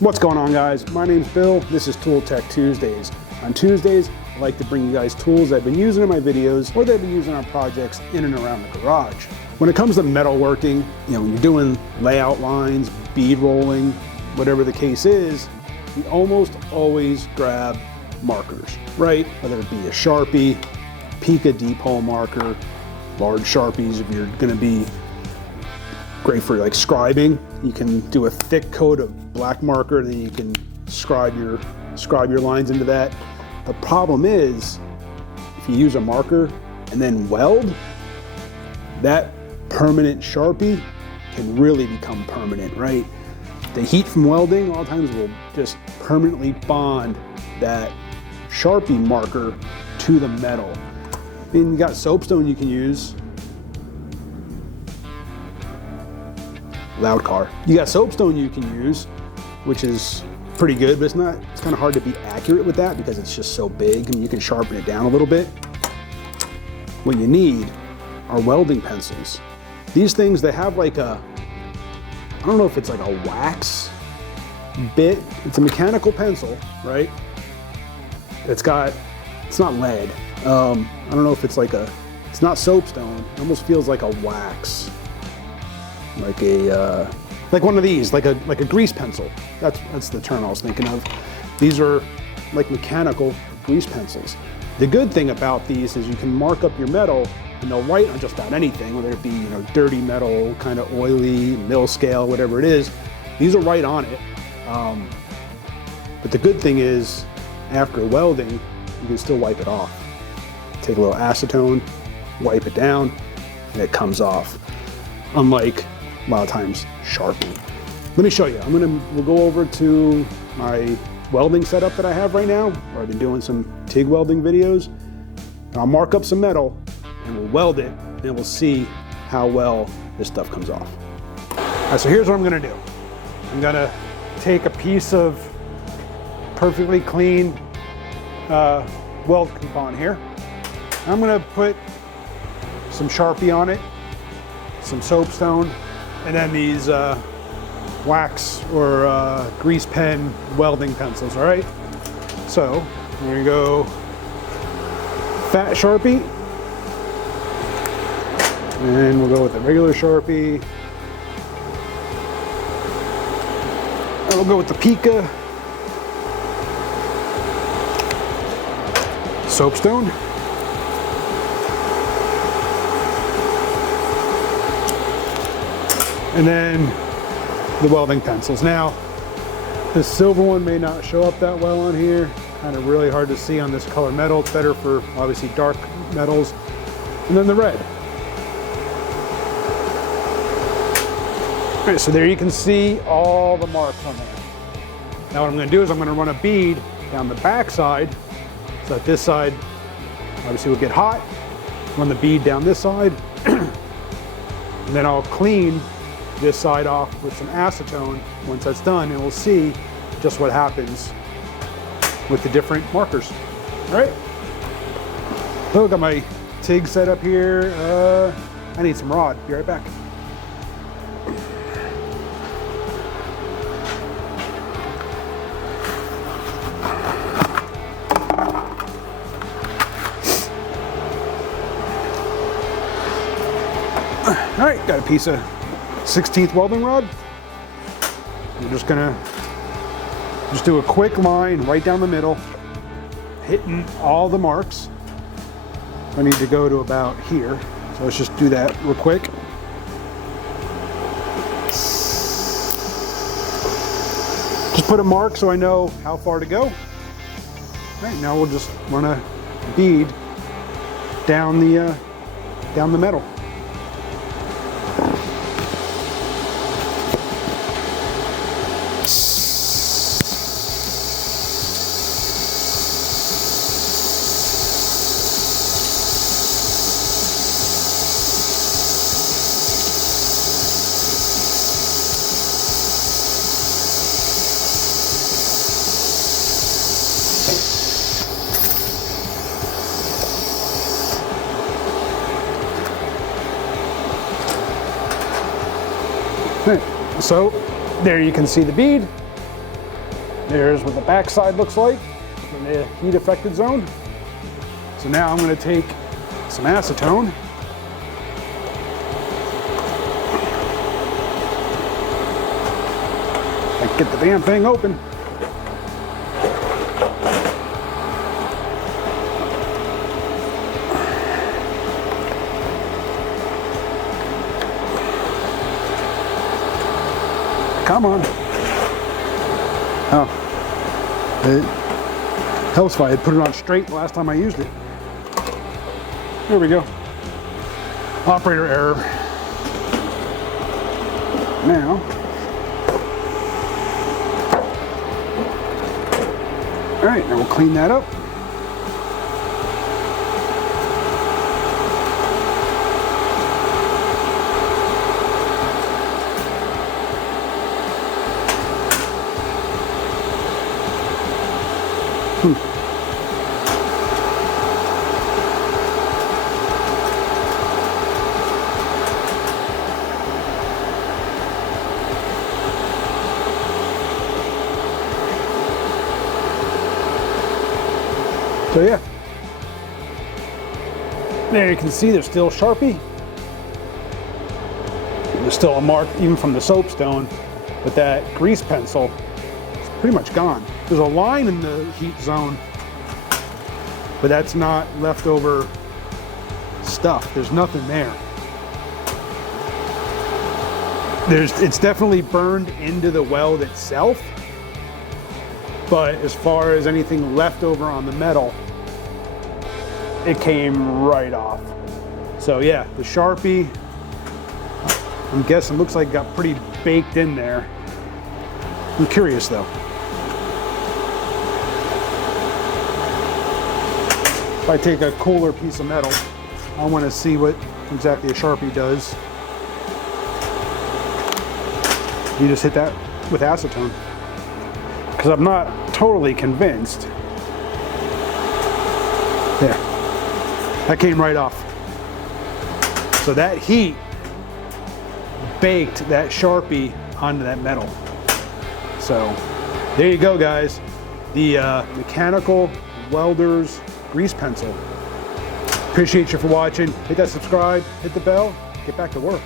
What's going on, guys? My name's Bill. This is Tool Tech Tuesdays. On Tuesdays, I like to bring you guys tools I've been using in my videos or that I've been using on projects in and around the garage. When it comes to metalworking, when you're doing layout lines, bead rolling, whatever the case is, you almost always grab markers, right? Whether it be a Sharpie, Pica deep hole marker, large Sharpies if you're going to be great for like scribing. You can do a thick coat of black marker, then you can scribe your lines into that. The problem is, if you use a marker and then weld, that permanent Sharpie can really become permanent, right? The heat from welding a lot of times will just permanently bond that Sharpie marker to the metal. I mean, you got soapstone you can use. Loud car. You got soapstone you can use, which is pretty good, but it's kind of hard to be accurate with that because it's just so big. I mean, you can sharpen it down a little bit. What you need are welding pencils. These things, they have like I don't know if it's like a wax bit. It's a mechanical pencil, right? It's not lead. I don't know if it's it's not soapstone. It almost feels like a wax. Like one of these, like a grease pencil. That's the term I was thinking of. These are like mechanical grease pencils. The good thing about these is you can mark up your metal and they'll write on just about anything, whether it be dirty metal, kind of oily, mill scale, whatever it is. These will write on it. But the good thing is, after welding, you can still wipe it off. Take a little acetone, wipe it down, and it comes off. Unlike a lot of times Sharpie. Let me show you. We'll go over to my welding setup that I have right now, where I've been doing some TIG welding videos. And I'll mark up some metal and we'll weld it, and we'll see how well this stuff comes off. All right, so here's what I'm gonna do. I'm gonna take a piece of perfectly clean weld coupon here. I'm gonna put some Sharpie on it, some soapstone, and then these wax or grease pen welding pencils, all right? So we're gonna go fat Sharpie, and we'll go with a regular Sharpie, and we'll go with the Pica soapstone. And then the welding pencils. Now, the silver one may not show up that well on here. Kind of really hard to see on this color metal. It's better for obviously dark metals. And then the red. All right, so there you can see all the marks on there. Now what I'm gonna do is I'm gonna run a bead down the back side so that this side obviously will get hot. Run the bead down this side. And then I'll clean this side off with some acetone once that's done, and we'll see just what happens with the different markers. All right. So I got my TIG set up here. I need some rod. Be right back. All right, got a piece of 16th welding rod. We're just gonna do a quick line right down the middle, hitting all the marks. I need to go to about here, so let's just do that real quick. Just put a mark so I know how far to go. All right, now we'll just run a bead down the metal. So there you can see the bead. There's what the back side looks like in the heat affected zone. So now I'm going to take some acetone. I get the damn thing open. Come on. Oh. It helps if I had put it on straight the last time I used it. There we go. Operator error. Now, all right, now we'll clean that up. So yeah, there you can see there's still Sharpie. There's still a mark even from the soapstone, but that grease pencil is pretty much gone. There's a line in the heat zone, but that's not leftover stuff. There's nothing there. It's definitely burned into the weld itself, but as far as anything left over on the metal, it came right off. So yeah, the Sharpie, I'm guessing looks like it got pretty baked in there. I'm curious though. If I take a cooler piece of metal, I want to see what exactly a Sharpie does. You just hit that with acetone, because I'm not totally convinced. There, that came right off. So that heat baked that Sharpie onto that metal. So there you go, guys. The mechanical welder's grease pencil. Appreciate you for watching. Hit that subscribe, hit the bell, get back to work.